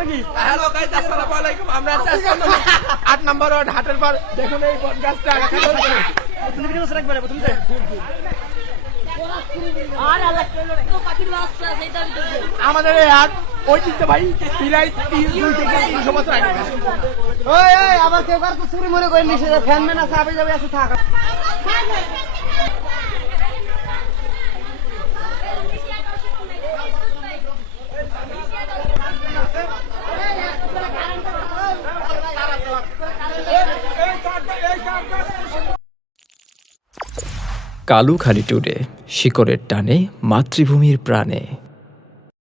নাকি? Hello guys আসসালামু আলাইকুম। আমরা আছি আজকে আট নম্বর ওয়ার্ড হাটের পর। দেখুন এই। তুমি ভিডিও তুমি আমাদের এই হাট ঐতিহ্য ভাই প্রায় তিন দুই থেকে তিনশো বছর আগে। ওই ওই আবার কেউ কার চুরি মনে করে নিষেধ ফ্যান ম্যান আছে আবে যাবে আছে থাক। কালুখালী টুডে শিকড়ের টানে মাতৃভূমির প্রাণে।